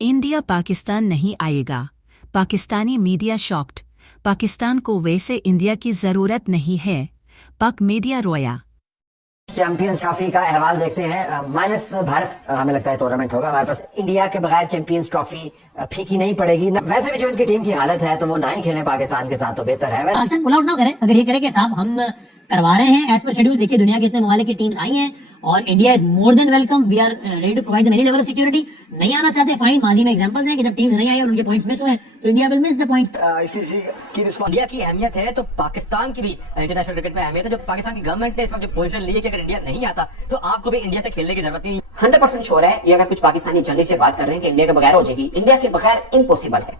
India Pakistan नहीं आएगा। Pakistani media shocked. Pakistan को वैसे इंडिया की जरूरत नहीं है। पाक मीडिया रोया। चैंपियंस ट्रॉफी का अहवाल देखते हैं। माइनस भारत हमें लगता है टूर्नामेंट होगा हमारे पास। इंडिया के बगैर चैंपियंस ट्रॉफी फीकी नहीं पड़ेगी। वैसे भी जो इनकी टीम की हालत है तो वो ना ही खेलें पाकिस्तान के साथ तो बेहतर है। पाकिस्तान पुल आउट ना करे। अगर ये करे कि साहब हम करवा रहे हैं एज पर शेड्यूल, देखिए दुनिया के इतने ममालिक की टीम्स आई हैं और India is more than welcome. We are ready to provide the many level of security. नहीं आना चाहते फाइन, माजी में एग्जांपल्स हैं कि जब टीम्स नहीं आई और उनके पॉइंट्स मिस हुए तो India will miss the points. ICC की इंडिया की अहमियत है तो पाकिस्तान की भी इंटरनेशनल क्रिकेट में अहमियत है। जो पाकिस्तान की गवर्नमेंट ने इस वक्त जो पोजीशन ली है कि अगर इंडिया नहीं आता तो आपको भी इंडिया से खेलने की जरूरत नहीं। 100% श्योर है ये। अगर कुछ पाकिस्तानी जर्नलिस्ट से बात कर रहे हैं कि इंडिया के बगैर हो जाएगी, इंडिया के बगैर इम्पॉसिबल है।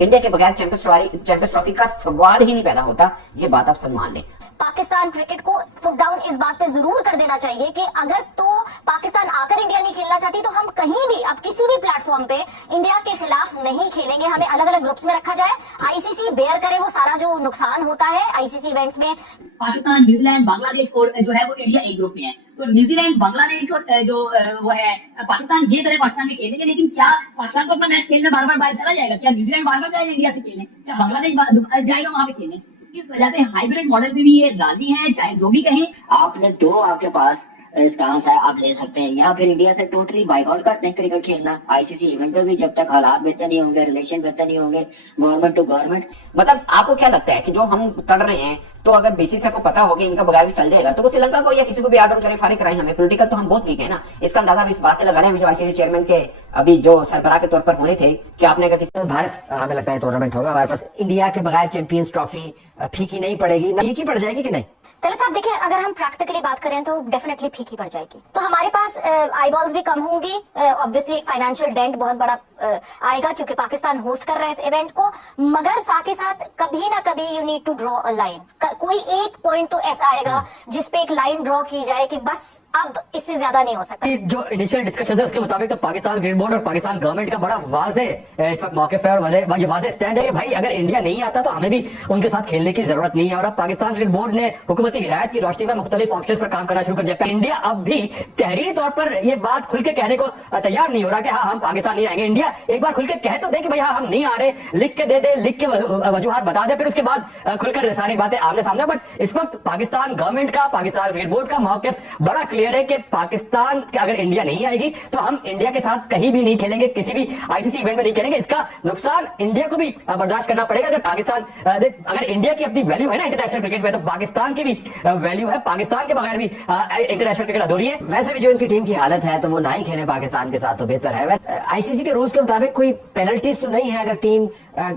इंडिया के बगैर चैंपियंस ट्रॉफी का सवाल ही नहीं पैदा होता। ये बात आप सब मान लें। पाकिस्तान क्रिकेट को फुट डाउन इस बात पे जरूर कर देना चाहिए कि अगर तो पाकिस्तान आकर इंडिया नहीं खेलना चाहती तो हम कहीं भी अब किसी भी प्लेटफॉर्म पे इंडिया के खिलाफ नहीं खेलेंगे। हमें अलग अलग ग्रुप्स में रखा जाए, आईसीसी बेयर करे वो सारा जो नुकसान होता है आईसीसी इवेंट्स में। पाकिस्तान, न्यूजीलैंड, बांग्लादेश और जो है वो इंडिया एक ग्रुप में है। तो न्यूजीलैंड, बांग्लादेश और जो वो है पाकिस्तान, ये तरह पाकिस्तान में खेलेंगे। लेकिन क्या पाकिस्तान को अपना मैच खेलने बार बार बाहर चला जाएगा? क्या न्यूजीलैंड बार बार जाएगा इंडिया से खेलने? क्या बांग्लादेश जाएगा वहां पे खेलने? इस वजह से हाइब्रिड मॉडल में भी ये राजी हैं, चाहे जो भी कहें। आपने दो आपके पास स्टांस है, आप ले सकते हैं, या फिर इंडिया से टोटली बाइकआउट करते हैं क्रिकेट खेलना। आईसीसी इवेंट में भी जब तक हालात बेहतर नहीं होंगे, रिलेशन बेहतर नहीं होंगे गवर्नमेंट टू गवर्नमेंट। मतलब आपको क्या लगता है कि जो हम कर रहे हैं तो अगर बीसीसीआई को पता हो कि इनका बगैर भी चल जाएगा तो वो श्रीलंका को या किसी को भी आउट करे, फारिग कराए? हमें पॉलिटिकल तो हम बहुत वीक है ना। इसका अंदाजा भी इस बात से लगा रहे हैं जो आईसीसी चेयरमैन के अभी जो सरबराह के तौर पर होने थे कि आपने अगर किसी भारत हमें लगता है टूर्नामेंट होगा हमारे पास। इंडिया के बगैर चैंपियंस ट्रॉफी फीकी नहीं पड़ेगी। फीकी पड़ जाएगी कि नहीं? पहले साहब देखिए, अगर हम प्रैक्टिकली बात करें तो डेफिनेटली फीकी पड़ जाएगी। तो हमारे पास आई बॉल्स भी कम होंगी। ऑब्वियसली एक फाइनेंशियल डेंट बहुत बड़ा आएगा क्योंकि पाकिस्तान होस्ट कर रहा है इस इवेंट को। मगर साथ ही साथ कभी ना कभी you need to draw a line. कोई एक पॉइंट तो ऐसा आएगा जिसपे एक लाइन ड्रॉ की जाए कि बस अब इससे ज्यादा नहीं हो सकता। जो इनिशियल डिस्कशन है उसके मुताबिक तो पाकिस्तान क्रिकेट बोर्ड और पाकिस्तान गवर्नमेंट का बड़ा वाज़ेह इस वक्त मौके पर वाज़ेह स्टैंड है कि भाई अगर इंडिया नहीं आता तो हमें भी उनके साथ खेलने की जरूरत नहीं है। और अब पाकिस्तान क्रिकेट बोर्ड ने हुकूमती हिदायत की रोशनी में मुख्तलिफ ऑप्शंस पर काम करना शुरू कर दिया। इंडिया अब भी तहरीरी तौर पर ये बात खुल के कहने को तैयार नहीं हो रहा कि हाँ हम पाकिस्तान नहीं आएंगे। इंडिया एक बार खुल के कह तो दे कि भाई हाँ हम नहीं आ रहे, लिख के दे दे, लिख के वजूहात बता दे, फिर उसके बाद खुलकर सारी बातें आमने सामने। बट इस वक्त पाकिस्तान गवर्नमेंट का, पाकिस्तान क्रिकेट बोर्ड का मौक़िफ़ बड़ा क्लियर है कि पाकिस्तान अगर इंडिया नहीं आएगी तो हम इंडिया के साथ कहीं भी नहीं खेलेंगे, किसी भी आईसीसी इवेंट में नहीं खेलेंगे। इसका नुकसान इंडिया को भी बर्दाश्त करना पड़ेगा। अगर पाकिस्तान अगर इंडिया की अपनी वैल्यू है ना इंटरनेशनल क्रिकेट में, तो पाकिस्तान की भी वैल्यू है। पाकिस्तान के बगैर भी इंटरनेशनल क्रिकेट अधूरी है। वैसे भी जो इनकी टीम की हालत है तो वो ना ही खेले पाकिस्तान के साथ तो बेहतर है। आईसीसी के रूल्स के मुताबिक कोई पेनल्टीज तो नहीं है अगर टीम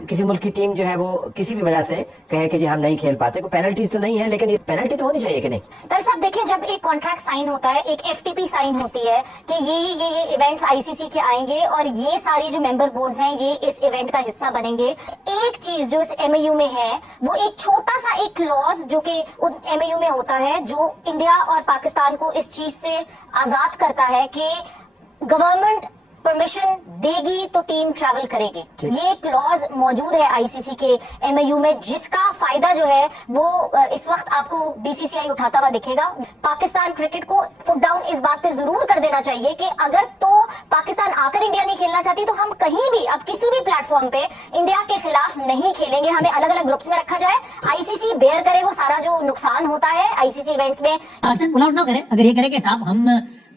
किसी मुल्क की टीम जो है वो किसी भी वजह से कहे कि जी हम नहीं खेल पाते, कोई पेनल्टीज तो नहीं है, लेकिन पेनल्टी तो होनी चाहिए कि नहीं? दरअसल साहब देखिए, जब एक कॉन्ट्रैक्ट साइन होता है, एक एफटीपी साइन होती है कि ये इवेंट्स आईसीसी के आएंगे और ये सारी जो मेंबर बोर्ड्स हैं ये इस इवेंट का हिस्सा बनेंगे। एक चीज जो इस एमओयू में है वो एक छोटा सा एक क्लॉज जो कि एमओयू में होता है जो इंडिया और पाकिस्तान को इस चीज से आजाद करता है कि गवर्नमेंट परमिशन देगी तो टीम ट्रैवल करेगी। ये क्लॉज मौजूद है आईसीसी के एमओयू में, जिसका फायदा जो है वो इस वक्त आपको बीसीसीआई उठाता हुआ दिखेगा। पाकिस्तान क्रिकेट को फुट डाउन इस बात पे जरूर कर देना चाहिए कि अगर तो पाकिस्तान आकर इंडिया नहीं खेलना चाहती तो हम कहीं भी अब किसी भी प्लेटफॉर्म पे इंडिया के खिलाफ नहीं खेलेंगे। हमें अलग अलग ग्रुप्स में रखा जाए, आईसीसी बेयर करे वो सारा जो नुकसान होता है आईसीसी इवेंट्स में। पाकिस्तान पुल आउट ना करे। अगर ये करे कि साहब हम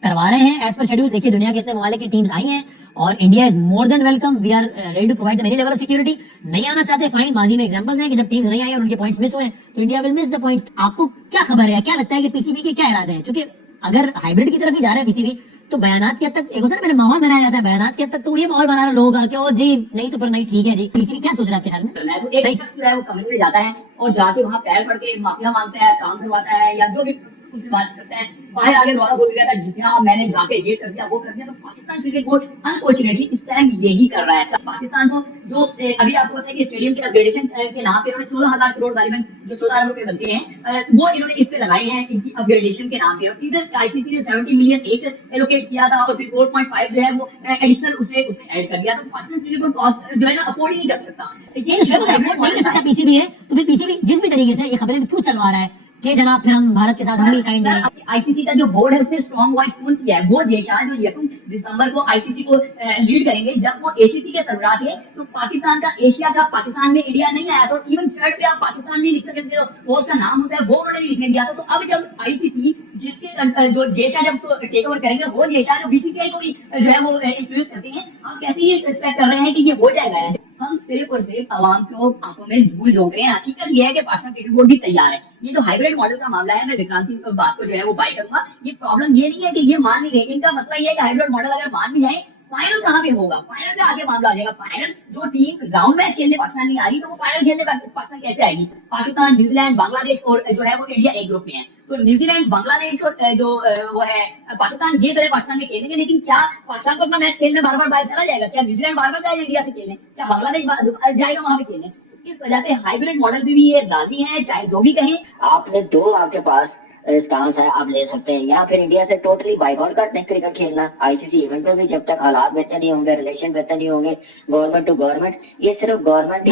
करवा रहे हैं एज पर शेड्यूल, देखिए दुनिया के इतने ममालिक की टीम्स आई हैं और India is more than welcome. We are ready to provide the many level of security. नहीं आना चाहते फाइन, माजी में एग्जांपल्स हैं कि जब टीम्स नहीं आई और उनके पॉइंट्स मिस हुए तो India will miss the points. आपको क्या खबर है, क्या लगता है कि पीसीबी के क्या इरादे हैं? क्योंकि अगर हाइब्रिड की तरफ ही जा रहा है पीसीबी तो बयानात के हद तक एक होता है ना, मैंने माहौल बनाया जाता है, बयानात के हद तक तो ये माहौल बना रहा लोगों का कि ओ जी नहीं तो पर नहीं ठीक है जी। पीसीबी क्या सोच रहा है आपके ख्याल में? मैं तो एक शख्स जो है वो कमरे में जाता है और जाके वहाँ पैर पड़ के माफिया मांगता है, काम करवाता है या जो भी उनसे बात करता है, बाहर आगे द्वारा बोल गया था जी हाँ मैंने जाके ये कर दिया वो कर दिया। तो पाकिस्तान क्रिकेट बोर्ड अनफॉर्चुनेटली इस टाइम यही कर रहा है। पाकिस्तान को जो अभी आपको पता है कि स्टेडियम के अपग्रेडेशन के नाम पे इन्होंने 14,000 करोड़ तकरीबन जो 14 अरब रुपए बनते हैं वो इन्होंने इस पे लगाए हैं इनकी अपग्रेडेशन के नाम पे। और इधर आईसीसी ने 70 मिलियन एक एलोकेट किया था और फिर 4.5 जो है वो एडिशनल उसने ऐड कर दिया। तो पाकिस्तान क्रिकेट बोर्ड कॉस्ट जो है ना अफोर्ड ही नहीं कर सकता। ये अफोर्ड नहीं कर सकता पीसीबी है तो फिर पीसीबी जिस भी तरीके से ये खबरें क्यों चलवा रहा है, कि जनाब फिर हम भारत के साथ हम भी काइंड हैं। आईसीसी का जो बोर्ड है उसने स्ट्रॉन्ग वॉइस कौन सी है? वो जेशा जो यकम दिसंबर को आईसीसी को लीड करेंगे। जब वो एसीसी के सरबराह थे तो पाकिस्तान का एशिया कप पाकिस्तान में इंडिया नहीं आया था, इवन शर्ट पे आप पाकिस्तान नहीं लिख सकते थे, तो उसका नाम होता है वो उन्होंने लिखने दिया था। तो अब जब आईसीसी जिसके जो जेशा जब उसको टेक ओवर करेंगे, वो जेशा जो बीसीसीआई को भी जो है वो इन्फ्लुएंस करते हैं, आप कैसे ये एक्सपेक्ट कर रहे हैं कि ये हो जाएगा? हम सिर्फ और सिर्फ आवाम को आंखों में धूल झोंक रहे हैं। हकीकत यह है कि पाकिस्तान क्रिकेट बोर्ड भी तैयार है। ये जो हाइब्रिड मॉडल का मामला है, मैं विक्रांति बात को जो है वो बाई करूंगा। ये प्रॉब्लम ये नहीं है कि ये मान नहीं गए, इनका मसला ये है कि हाइब्रिड मॉडल अगर मान भी जाए, फाइनल कहाँ पे होगा? फाइनल पे आगे मामला आ जाएगा। फाइनल जो टीम राउंड मैच खेलने पाकिस्तान नहीं आ रही, तो वो फाइनल खेलने पाकिस्तान कैसे आएगी? पाकिस्तान, न्यूजीलैंड, बांग्लादेश और जो है वो इंडिया एक ग्रुप में है। तो न्यूजीलैंड, बांग्लादेश और जो वो है पाकिस्तान, ये तरह पाकिस्तान में खेलेंगे। लेकिन क्या पाकिस्तान को अपना मैच खेलने बार बार बाहर चला जाएगा? क्या न्यूजीलैंड बार बार जाएगा इंडिया से खेलने? क्या बांग्लादेश जाएगा वहां पे खेलने? तो इस वजह से हाइब्रिड मॉडल पे भी ये राजी है, चाहे जो भी कहें। आपने दो आपके पास स्टांस है, आप ले सकते हैं, या फिर इंडिया से टोटली बाइकआउट करते हैं क्रिकेट खेलना आईसीसी इवेंट में भी, जब तक हालात बेहतर नहीं होंगे, रिलेशन बेहतर नहीं होंगे गवर्नमेंट टू गवर्नमेंट। ये सिर्फ गवर्नमेंट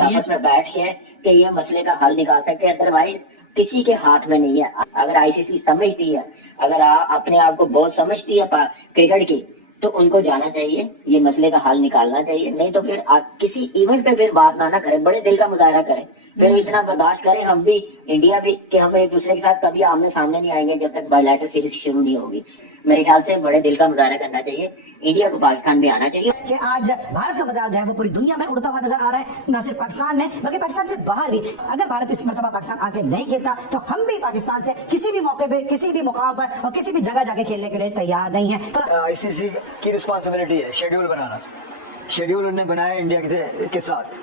आपस में बैठ के कि ये मसले का हल निकाल सकते हैं, अदरवाइज किसी के हाथ में नहीं है। अगर आईसीसी समझती है, अगर अपने आप को बहुत समझती है क्रिकेट की, तो उनको जाना चाहिए, ये मसले का हल निकालना चाहिए। नहीं तो फिर किसी इवेंट पे फिर बात ना करें, बड़े दिल का मुजाहरा करें, फिर इतना बर्दाश्त करें हम भी, इंडिया भी, कि हम एक दूसरे के साथ कभी आमने सामने नहीं आएंगे जब तक बायलैटरल सीरीज शुरू नहीं होगी। मेरे ख्याल से बड़े दिल का मुजाहरा करना चाहिए, इंडिया को पाकिस्तान भी आना चाहिए। कि आज भारत का मजाक जो है वो पूरी दुनिया में उड़ता हुआ नजर आ रहा है, न सिर्फ पाकिस्तान में बल्कि पाकिस्तान से बाहर भी। अगर भारत इस मर्तबा पाकिस्तान आके नहीं खेलता, तो हम भी पाकिस्तान से किसी भी मौके पे, किसी भी मुकाम पर और किसी भी जगह जाके खेलने के लिए तैयार नहीं है। तो आईसीसी की रिस्पॉन्सिबिलिटी है शेड्यूल बनाना। शेड्यूल उन्होंने बनाया इंडिया के साथ,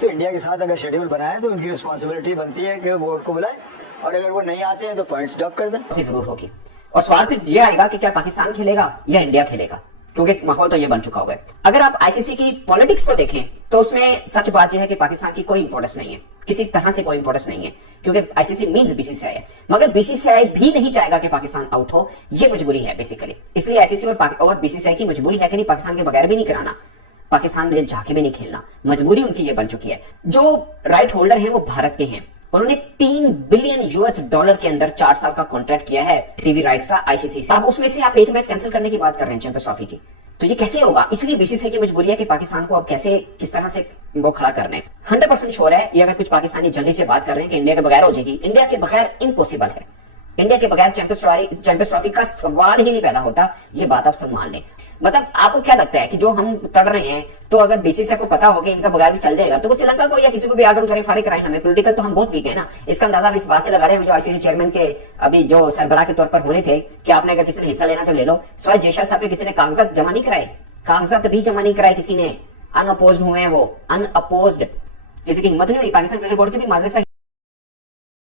तो इंडिया के साथ अगर शेड्यूल बनाए तो उनकी रिस्पॉन्सिबिलिटी बनती है कि बोर्ड को बुलाए, और अगर वो नहीं आते हैं तो पॉइंट्स ड्रॉप कर दें। जरूर होगी। और सवाल फिर ये आएगा कि क्या पाकिस्तान खेलेगा या इंडिया खेलेगा, क्योंकि माहौल तो ये बन चुका हुआ है। अगर आप आईसीसी की पॉलिटिक्स को देखें तो उसमें सच बात यह है कि पाकिस्तान की कोई इंपॉर्टेंस नहीं है, किसी तरह से कोई इंपॉर्टेंस नहीं है, क्योंकि आईसीसी मींस बीसीसीआई है। मगर बीसीसीआई भी नहीं चाहेगा कि पाकिस्तान आउट हो, ये मजबूरी है बेसिकली। इसलिए आईसीसी और बीसीसीआई की मजबूरी है कि नहीं, पाकिस्तान के बगैर भी नहीं कराना, पाकिस्तान में जाके भी नहीं खेलना, मजबूरी उनकी ये बन चुकी है। जो राइट होल्डर हैं वो भारत के हैं, उन्होंने $3 बिलियन के अंदर 4 साल का कॉन्ट्रैक्ट किया है टीवी राइट्स का आईसीसी से। अब उसमें से आप एक मैच कैंसिल करने की बात कर रहे हैं चैंपियंस ट्रॉफी की, तो ये कैसे होगा? इसलिए बीसीसीआई की मजबूरी है कि पाकिस्तान को अब कैसे, किस तरह से वो खड़ा करना है। 100% श्योर है ये, अगर कुछ पाकिस्तानी जल्दी से बात कर रहे हैं कि इंडिया के बगैर हो जाएगी, इंडिया के बगैर इम्पॉसिबल है। इंडिया के बगैर चैंपियंस ट्रॉफी का सवाल ही नहीं पैदा होता, ये बात आप सब मान लें। मतलब आपको क्या लगता है कि जो हम तड़ रहे हैं, तो अगर बीसीसीआई को पता हो कि इनका बगैर भी चल जाएगा, तो वो श्रीलंका को या किसी को भी आउट करें, फारिग कराएं हमें? पॉलिटिकल तो हम बहुत वीक है ना, इसका अंदाजा इस बात से लगा रहे हैं जो आईसीसी चेयरमैन के अभी जो सरबराह के तौर पर होने थे कि आपने अगर किसी ने हिस्सा लेना तो ले लो। सवाल जेशा साहब के किसी ने कागजात जमा नहीं कराए, कागजात भी जमा नहीं कराए किसी ने, अनअपोज्ड हुए हैं वो, अनअपोज्ड, किसी की हिम्मत नहीं हुई। पाकिस्तान क्रिकेट बोर्ड की भी माजरत